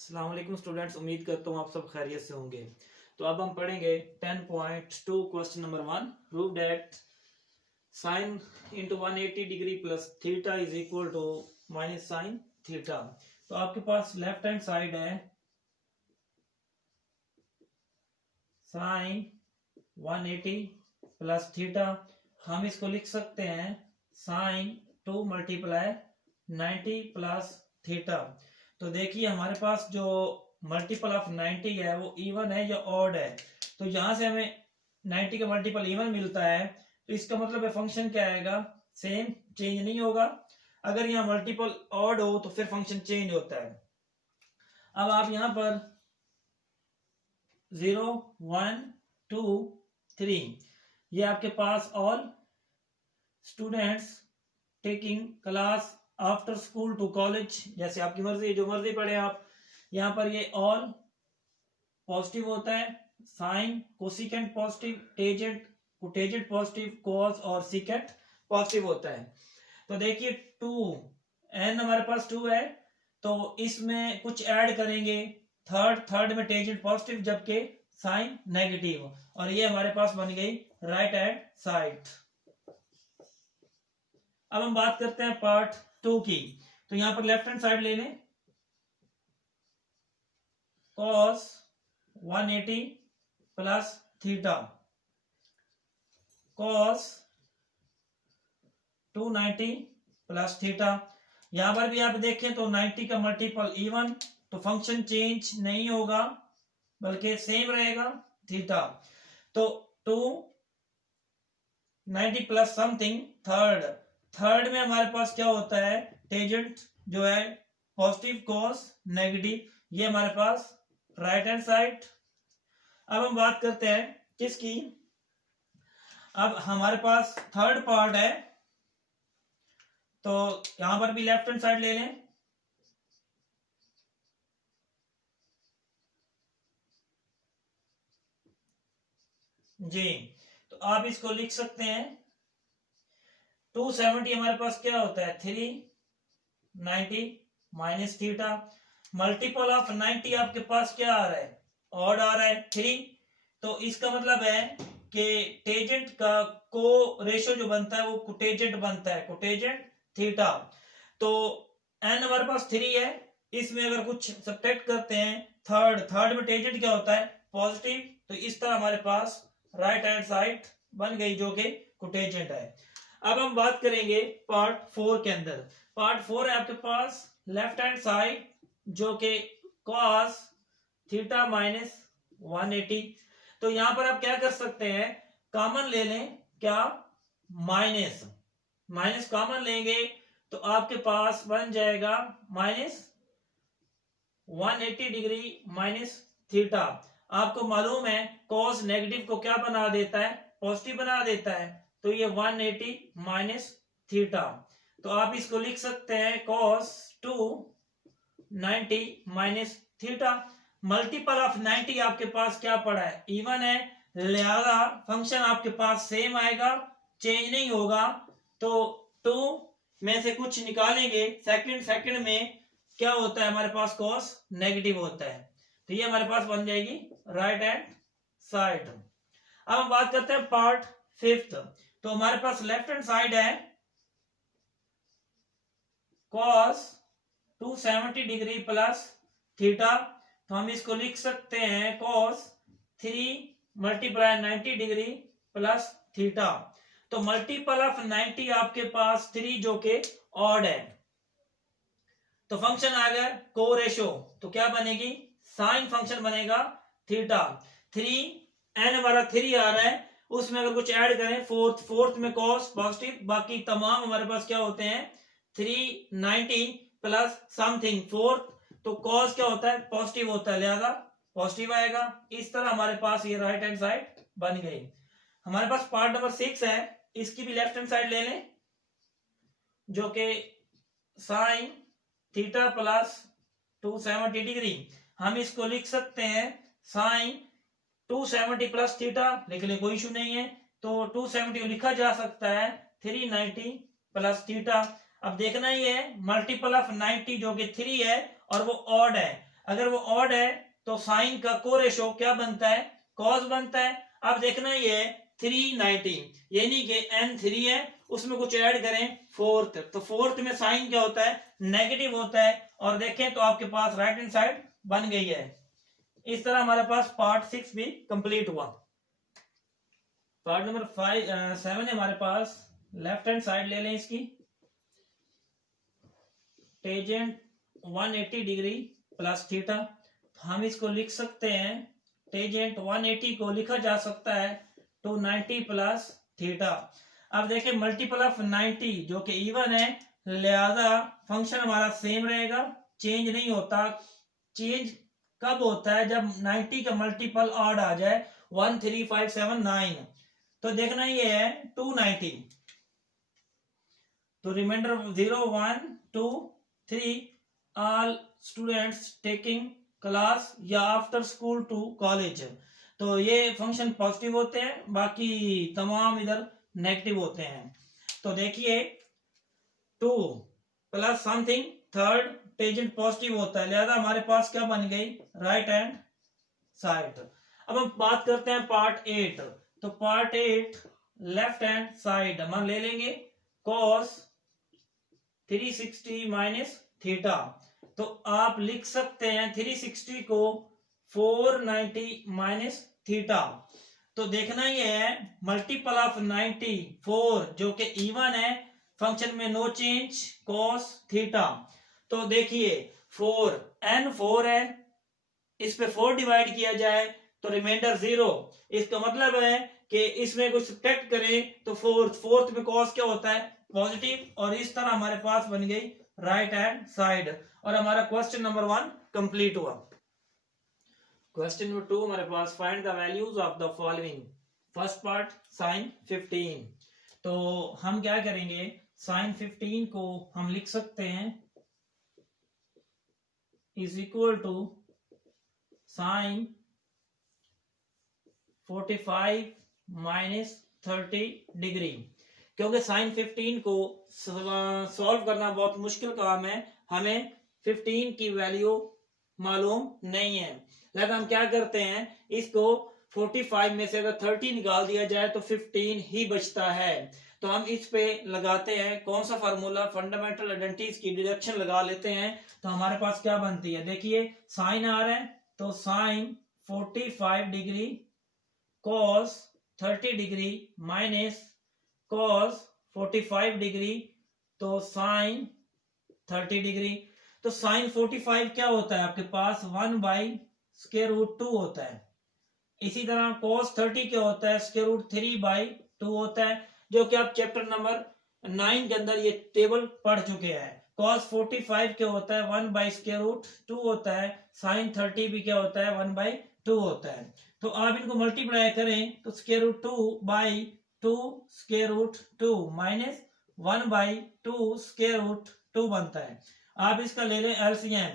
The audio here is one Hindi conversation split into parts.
अस्सलाम वालेकुम स्टूडेंट्स, उम्मीद करता हूँ आप सब खैरियत से होंगे। तो अब हम पढ़ेंगे 10.2 question number 1। Prove that sine into 180 degree plus theta is equal to minus sine theta. तो आपके पास लेफ्ट हैंड साइड है साइन 180 प्लस थीटा। हम इसको लिख सकते हैं साइन 2 मल्टीप्लाई 90 प्लस थीटा। तो देखिए हमारे पास जो मल्टीपल ऑफ 90 है वो इवन है या ऑड है। तो यहां से हमें 90 का मल्टीपल इवन मिलता है, तो इसका मतलब है फंक्शन क्या आएगा, सेम, चेंज नहीं होगा। अगर यहाँ मल्टीपल ऑड हो तो फिर फंक्शन चेंज होता है। अब आप यहां पर 0 1 2 3 ये आपके पास all students taking class after school to college, जैसे आपकी मर्जी, जो मर्जी पढ़े आप। यहाँ पर ये ऑल पॉजिटिव होता है, sine cosecant positive, tangent cotangent positive, cos और सिकेंट पॉजिटिव होता है। तो देखिए 2 n हमारे पास 2 है, तो इसमें कुछ ऐड करेंगे। थर्ड में टेजेंट पॉजिटिव जबकि साइन नेगेटिव, और ये हमारे पास बन गई राइट हैंड साइड। अब हम बात करते हैं पार्ट 2 की। तो यहां पर लेफ्ट हैंड साइड ले लें, cos 180 plus theta, cos 290 plus theta. यहां पर भी आप देखें तो 90 का मल्टीपल इवन, तो फंक्शन चेंज नहीं होगा बल्कि सेम रहेगा थीटा। तो 290 प्लस समथिंग थर्ड में हमारे पास क्या होता है, टेजेंट जो है पॉजिटिव, कॉस नेगेटिव, ये हमारे पास राइट हैंड साइड। अब हम बात करते हैं किसकी, अब हमारे पास थर्ड पार्ट है, तो यहां पर भी लेफ्ट हैंड साइड ले लें। जी, तो आप इसको लिख सकते हैं 270 हमारे पास क्या होता है 390 माइनस थीटा। मल्टीपल ऑफ 90 आपके पास क्या आ रहा है, ऑड आ रहा है 3। तो इसका मतलब है कि टेजेंट का को रेशो जो बनता है वो कोटेजेंट बनता है, कोटेजेंट थीटा। तो n हमारे पास 3 है, इसमें अगर कुछ सब्ट्रैक्ट करते हैं, थर्ड में टेजेंट क्या होता है पॉजिटिव, तो इस तरह हमारे पास राइट हैंड साइड बन गई जो कि कोटेजेंट है। अब हम बात करेंगे पार्ट 4 के अंदर। पार्ट 4 है आपके पास लेफ्ट हैंड साइड जो कि cos थीटा माइनस 180। तो यहां पर आप क्या कर सकते हैं, कॉमन ले लें, क्या माइनस कॉमन लेंगे तो आपके पास बन जाएगा माइनस 180 डिग्री माइनस थीटा। आपको मालूम है cos नेगेटिव को क्या बना देता है, पॉजिटिव बना देता है, तो ये 180 माइनस थीटा। तो आप इसको लिख सकते हैं cos 290 minus theta. Multiple of 90 आपके पास क्या पड़ा है, इवन है, लिहाजा फंक्शन आपके पास सेम आएगा, चेंज नहीं होगा। तो 2 में से कुछ निकालेंगे, सेकंड में क्या होता है हमारे पास cos नेगेटिव होता है, तो ये हमारे पास बन जाएगी राइट हैंड साइड। अब हम बात करते हैं पार्ट 5। तो हमारे पास लेफ्ट हैंड साइड है cos 270 डिग्री प्लस थीटा। तो हम इसको लिख सकते हैं cos 3 multiply 90 degree plus theta. तो मल्टीपल ऑफ 90 आपके पास 3 जो के ऑड है, तो फंक्शन आ गया को रेशो, तो क्या बनेगी, साइन फंक्शन बनेगा थीटा। 3 n हमारा 3 आ रहा है, उसमें अगर कुछ ऐड करें फोर्थ में cos पॉजिटिव, बाकी तमाम हमारे पास क्या होते हैं 390 प्लस समथिंग फोर्थ, तो cos क्या होता है पॉजिटिव होता है, लिहाजा पॉजिटिव आएगा। इस तरह हमारे पास ये राइट हैंड साइड बन गई। हमारे पास पार्ट नंबर 6 है, इसकी भी लेफ्ट हैंड साइड ले लें जो कि साइन थीटा प्लस 270 डिग्री। हम इसको लिख सकते हैं साइन 270 प्लस थीटा, लिख ले कोई इशू नहीं है। तो 270 लिखा जा सकता है 390 प्लस थीटा। अब देखना ही है मल्टीपल ऑफ 90 जो कि 3 है और वो ऑड है, अगर वो ऑड है तो साइन का को रेशो क्या बनता है, कॉस बनता है। अब देखना ये 390 यानी कि n3 है, उसमें कुछ ऐड करें फोर्थ, तो फोर्थ में साइन क्या होता है, नेगेटिव होता है। और देखें तो आपके पास राइट हैंड साइड बन गई है। इस तरह हमारे पास पार्ट 6 भी कंप्लीट हुआ। पार्ट नंबर 7 है हमारे पास। लेफ्ट हैंड साइड ले लें इसकी, टेंजेंट 180 डिग्री प्लस थीटा। हम इसको लिख सकते हैं, टेंजेंट 180 को लिखा जा सकता है 290 प्लस थीटा। अब देखें मल्टीपल ऑफ 90 जो कि इवन है, लिहाजा फंक्शन हमारा सेम रहेगा, चेंज नहीं होता। चेंज कब होता है, जब 90 का मल्टीपल ऑड आ जाए 1 3 5 7 9। तो देखना ये है 290, तो remainder 0 1 2 3 all students taking class या आफ्टर स्कूल टू कॉलेज। तो ये फंक्शन पॉजिटिव होते हैं, बाकी तमाम इधर नेगेटिव होते हैं। तो देखिए 2 plus something, third tangent positive होता है, लिहाजा हमारे पास क्या बन गई, राइट हैंड साइड। अब हम बात करते हैं पार्ट 8। तो पार्ट 8 लेफ्ट हैंड साइड हम ले लेंगे cos 360 माइनस थीटा। तो आप लिख सकते हैं 360 को 490 माइनस थीटा। तो देखना ये है मल्टीपल ऑफ 94 जो कि इवन है, फंक्शन में नो चेंज, cos थीटा। तो देखिए 4 n4 है, इस पे 4 डिवाइड किया जाए तो रिमाइंडर 0। इसका मतलब है कि इसमें कुछ सब्ट्रैक्ट करें तो फोर्थ में cos क्या होता है, पॉजिटिव। और इस तरह हमारे पास बन गई राइट हैंड साइड, और हमारा क्वेश्चन नंबर 1 कंप्लीट हुआ। क्वेश्चन नंबर 2 हमारे पास, find the values of the following. First part sine 15। तो हम क्या करेंगे, साइन 15 को हम लिख सकते हैं is equal to sine 45 minus 30 degree. क्योंकि साइन 15 को सॉल्व करना बहुत मुश्किल काम है, हमें 15 की वैल्यू मालूम नहीं है। लेकिन हम क्या करते हैं, इसको 45 में से अगर 30 निकाल दिया जाए तो 15 ही बचता है। तो हम इस पे लगाते हैं कौन सा फार्मूला, फंडामेंटल आइडेंटिटीज की डिडक्शन लगा लेते हैं। तो हमारे पास क्या बनती है, देखिए साइन आ रहा है तो sine 45 degree cos 30 degree minus cos 45 degree, तो साइन 30 डिग्री। तो साइन 45 क्या होता है आपके पास, 1/√2 होता है। इसी तरह cos 30 क्या होता है, √3/2 होता है, जो कि आप चैप्टर नंबर 9 के अंदर ये टेबल पढ़ चुके हैं। cos 45 क्या होता है, 1/√2 होता है। साइन 30 भी क्या होता है, 1/2 होता है। तो आप इनको मल्टीप्लाई करें तो √2/2 माइनस 1/2 बनता है। आप इसका ले लें एलसीएम,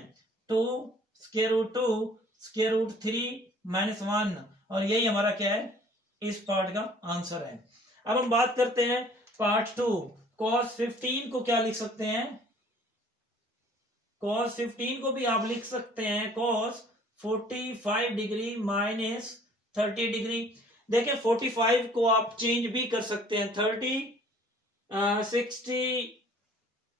2√2 माइनस 1, और यही हमारा क्या है, इस पार्ट का आंसर है। अब हम बात करते हैं पार्ट 2। cos 15 को क्या लिख सकते हैं, cos 15 को भी आप लिख सकते हैं cos 45 डिग्री माइनस 30 डिग्री। देखिए 45 को आप चेंज भी कर सकते हैं, 60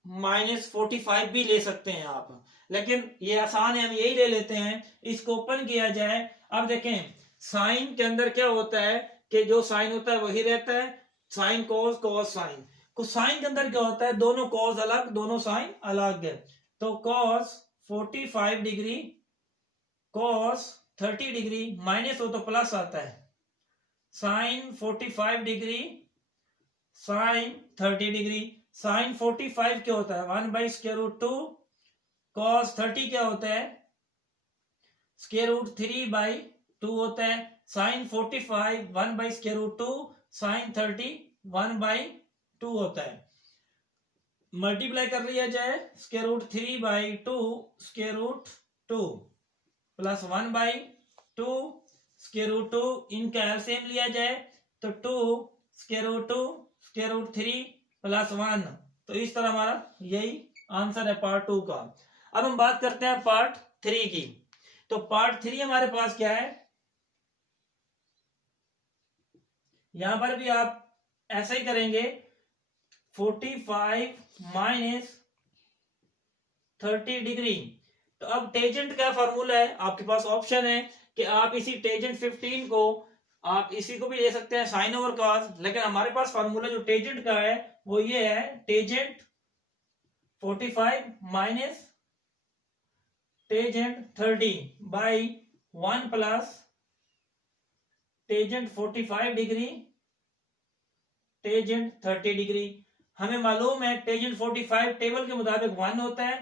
माइनस 45 भी ले सकते हैं आप, लेकिन ये आसान है, हम यही ले लेते हैं। इसको ओपन किया जाए, अब देखें साइन के अंदर क्या होता है कि जो साइन होता है वही रहता है, sine cos cos sine. Sine के अंदर क्या होता है, दोनों कॉस अलग दोनों साइन अलग है। तो cos 45 degree cos 30 degree minus हो तो प्लस आता है, sine 45 degree sine 30 degree. Sine 45 क्या होता है, 1/√2, cos 30 क्या होता है, √3/2 होता है। साइन 45 1/√2, साइन 30 1/2 होता है। मल्टीप्लाई कर लिया जाए, √3/2 √2 प्लस 1/2 √2, इनका एलसीएम लिया जाए तो 2 √2 √3 प्लस 1। तो इस तरह हमारा यही आंसर है पार्ट 2 का। अब हम बात करते हैं पार्ट 3 की। तो पार्ट 3 हमारे पास क्या है, यहां पर भी आप ऐसा ही करेंगे, 45 माइनस 30 डिग्री। तो अब टेंजेंट का फॉर्मूला है, आपके पास ऑप्शन है कि आप इसी टेंजेंट 15 को आप इसी को भी ले सकते हैं साइन ओवर कॉस, लेकिन हमारे पास फॉर्मूला जो टेंजेंट का है वो ये है, tangent 45 minus tangent 30 by 1 plus tangent 45 degree tangent 30 degree. हमें मालूम है टेंजेंट 45 टेबल के मुताबिक 1 होता है,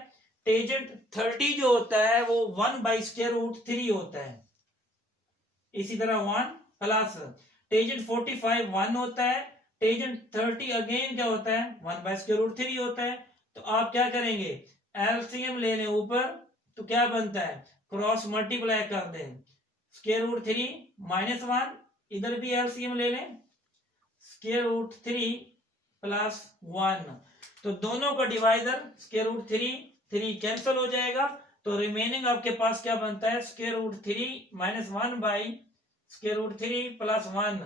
टेंजेंट 30 जो होता है वो 1 बाई स्क्वायर रूट 3 होता है। इसी तरह 1 प्लस टेंजेंट 45 1 होता है, टेंजेंट 30 अगेन क्या होता है, 1 बाई स्क्वायर रूट 3 होता है। तो आप क्या करेंगे, एलसीएम ले लें ऊपर, तो क्या बनता है, क्रॉस मल्टीप्लाई कर दें, स्क्वायर रूट 3 माइनस 1, इधर भी एलसीएम ले लें, स्क्वायर रूट 3 प्लस 1, तो दोनों का डिवाइजर स्क्वायर रूट 3 कैंसिल हो जाएगा, तो रिमेनिंग आपके पास क्या बनता है, square root 3 minus 1 by square root 3 plus 1।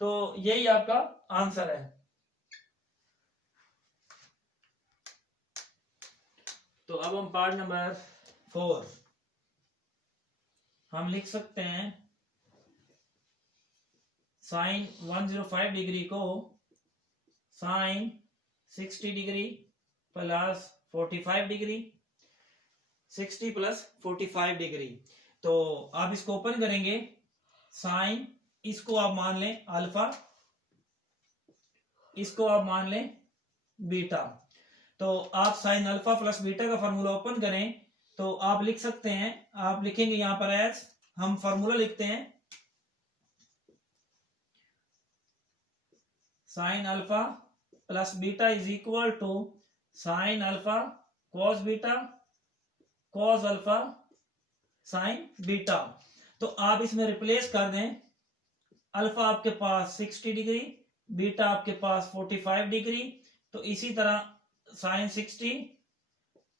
तो यही आपका आंसर है। तो अब हम पार्ट नंबर 4 हम लिख सकते हैं, साइन 105 डिग्री को sine 60 degree plus 45 degree, 60 plus 45 degree. तो आप इसको ओपन करेंगे, साइन, इसको आप मान लें अल्फा, इसको आप मान लें बीटा। तो आप साइन अल्फा प्लस बीटा का फॉर्मूला ओपन करें तो आप लिख सकते हैं, आप लिखेंगे यहां पर एस, हम फॉर्मूला लिखते हैं, sine alpha plus beta is equal to sine alpha cos beta cos alpha sine beta. तो आप इसमें रिप्लेस कर दें, अल्फा आपके पास 60 डिग्री, बीटा आपके पास 45 डिग्री, तो इसी तरह sine 60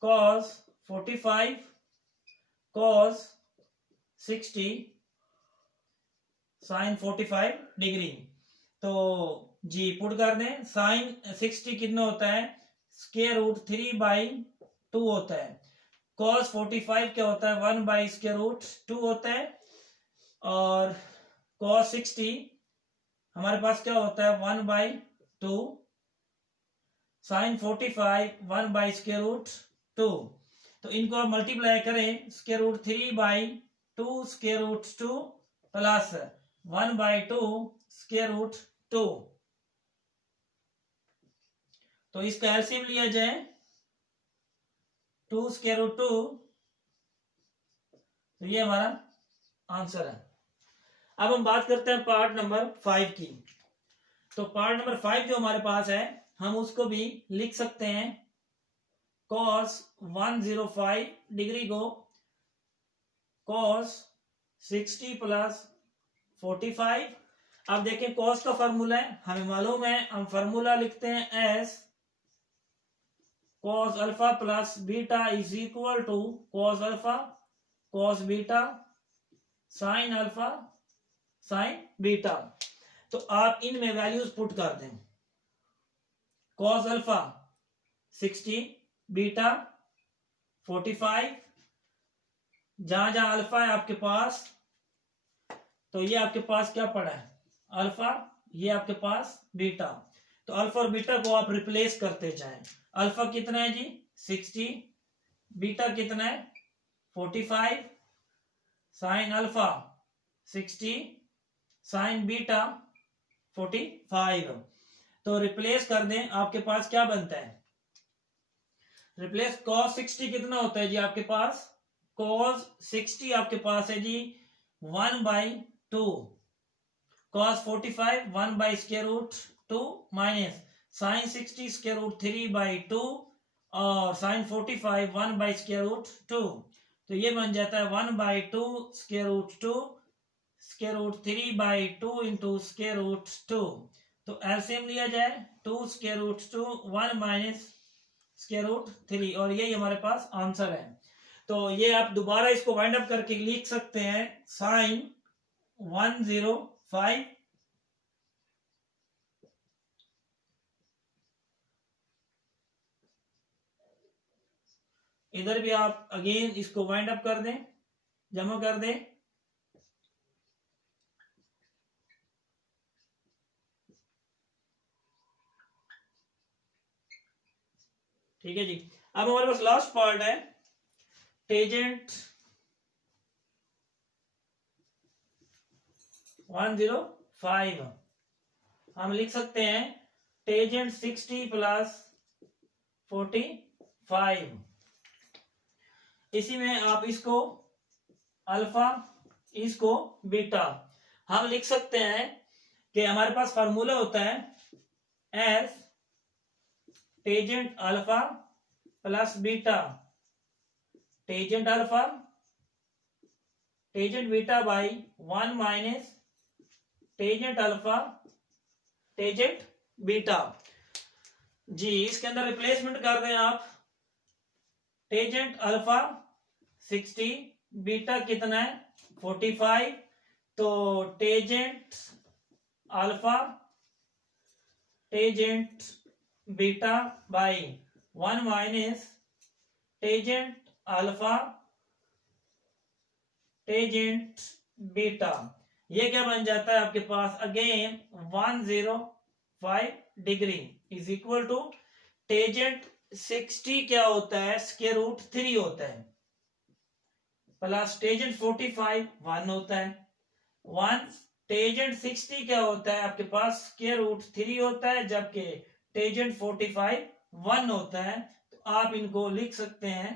cos 45 cos 60 sine 45 degree. तो जी पुट कर दें, साइन 60 कितना होता है, स्क्वायर रूट 3 बाई 2 होता है, कॉस 45 क्या होता है, 1 बाई स्क्वायर रूट 2 होता है, और कॉस 60 हमारे पास क्या होता है, 1 by 2, sine 45 1 by square root 2। तो इनको आप मल्टीप्लाई करें, square root 3 by 2 square root 2 plus 1 by 2 square root 2। तो इसका एलसीएम लिया जाए, 2 स्क्वायर रूट 2, तो ये हमारा आंसर है। अब हम बात करते हैं पार्ट नंबर 5 की। तो पार्ट नंबर 5 जो हमारे पास है, हम उसको भी लिख सकते हैं, cos 105 डिग्री को cos 60 प्लस 45। अब देखें cos का फॉर्मूला है, हमें मालूम है, हम फॉर्मूला लिखते हैं as cos alpha plus beta is equal to cos alpha cos beta sine alpha sine beta. तो आप इनमें वैल्यूज पुट कर दें, cos अल्फा 60 बीटा 45, जहां जहां अल्फा है आपके पास, तो ये आपके पास क्या पड़ा है, अल्फा, ये आपके पास बीटा। तो अल्फा और बीटा को आप रिप्लेस करते जाएं, अल्फा कितना है जी 60, बीटा कितना है 45, साइन अल्फा 60 साइन बीटा 45। तो रिप्लेस कर दें, आपके पास क्या बनता है, रिप्लेस cos 60 कितना होता है जी आपके पास, cos 60 आपके पास है जी 1 by 2, cos 45 1 by square root 2 minus sine 60 square root 3 by 2 और साइन 45 1 बाई स्क्वायर रूट 2। तो ये बन जाता है 1 by 2 square root 2 square root 3 by 2 into square root 2। तो एलसीएम लिया जाए, 2 square root 2 1 minus square root 3, और यही हमारे पास आंसर है। तो ये आप दोबारा इसको वाइंड अप करके लिख सकते हैं sin 105 इधर भी आप अगेन इसको वाइंड अप कर दें, जमा कर दें। ठीक है जी। अब हमारे पास लास्ट पार्ट है टेजेंट 105। हम लिख सकते हैं टेजेंट 60 प्लस 45। इसी में आप इसको अल्फा, इसको बीटा, हम लिख सकते हैं कि हमारे पास फार्मूला होता है as tangent alpha plus beta tangent alpha tangent beta by 1 minus tangent alpha tangent beta. जी, इसके अंदर रिप्लेसमेंट कर दें आप। टेजेंट अल्फा 60, बीटा कितना है 45, तो tangent alpha tangent beta by 1 minus tangent alpha tangent beta. ये क्या बन जाता है आपके पास again 105 degree is equal to tangent 60 क्या होता है स्क्वायर रूट 3 होता है, प्लस टेजेंट 45 1 होता है। 1 टेजेंट 60 क्या होता है आपके पास स्क्वायर रूट 3 होता है, जबकि टेजेंट 45 1 होता है। तो आप इनको लिख सकते हैं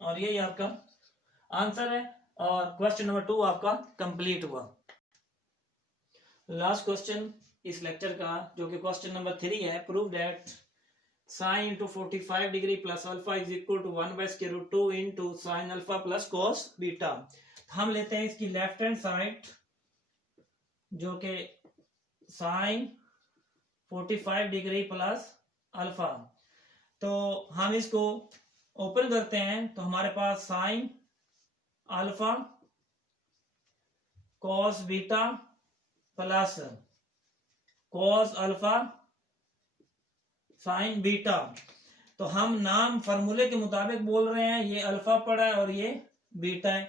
और यही आपका आंसर है। और क्वेश्चन नंबर 2 आपका कंप्लीट हुआ। लास्ट क्वेश्चन इस लेक्चर का जो कि क्वेश्चन नंबर 3 है, prove that sine into 45 degree plus alpha is equal to 1 by square root 2 into sine alpha plus cos beta. हम लेते हैं इसकी लेफ्ट हैंड साइड जो कि साइन 45 डिग्री प्लस अल्फा, तो हम इसको ओपन करते हैं तो हमारे पास sine alpha cos beta plus cos alpha sine beta. तो हम नाम फॉर्मूले के मुताबिक बोल रहे हैं, ये अल्फा पड़ा है और ये बीटा है।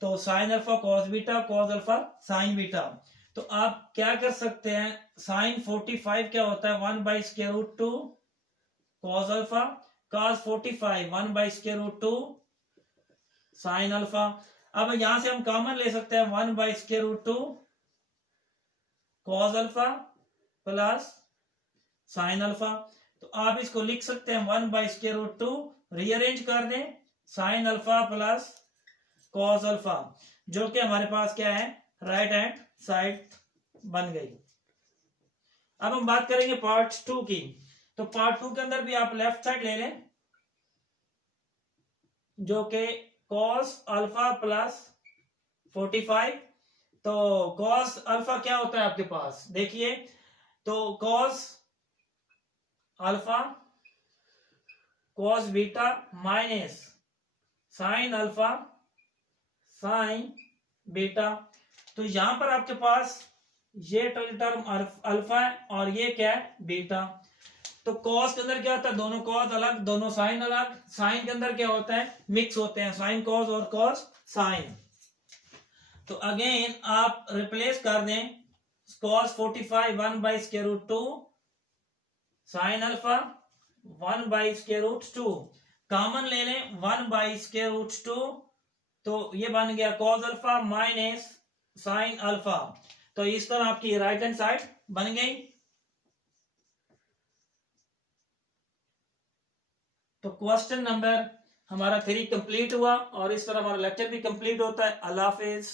तो sign alpha cos beta, cos alpha sine beta. तो आप क्या कर सकते हैं, साइन 45 क्या होता है 1 by square root 2 cos alpha, cos 45 1 by square root 2 sine alpha. अब यहां से हम कॉमन ले सकते हैं 1 by square root 2 cos alpha plus sine alpha. तो आप इसको लिख सकते हैं 1 बाई स्क्वायर रूट 2, रीअरेंज कर दें sign alpha plus cos alpha, जो कि हमारे पास क्या है राइट हैंड साइड बन गई। अब हम बात करेंगे पार्ट 2 की। तो पार्ट 2 के अंदर भी आप लेफ्ट साइड ले लें जो कि कॉस अल्फा प्लस 45। तो कॉस अल्फा क्या होता है आपके पास देखिए, तो cos alpha cos beta minus sign alpha sine beta. तो यहां पर आपके पास ये टर्म अल्फा है और ये क्या है बीटा। तो कॉस के अंदर क्या होता है, दोनों कॉस अलग दोनों साइन अलग, साइन के अंदर क्या होता है मिक्स होते हैं साइन कॉस और कॉस साइन। तो अगेन आप रिप्लेस कर दें cos 45 1 by square root 2 sine alpha 1 by square root 2, common ले लें 1 बाई स्क्वायर रूट 2, तो ये बन गया cos alpha minus sign alpha. तो इस तरह आपकी राइट हैंड साइड बन गई। तो क्वेश्चन नंबर हमारा 3 कंप्लीट हुआ और इस तरह हमारा लेक्चर भी कंप्लीट होता है। अल्लाह हाफिज।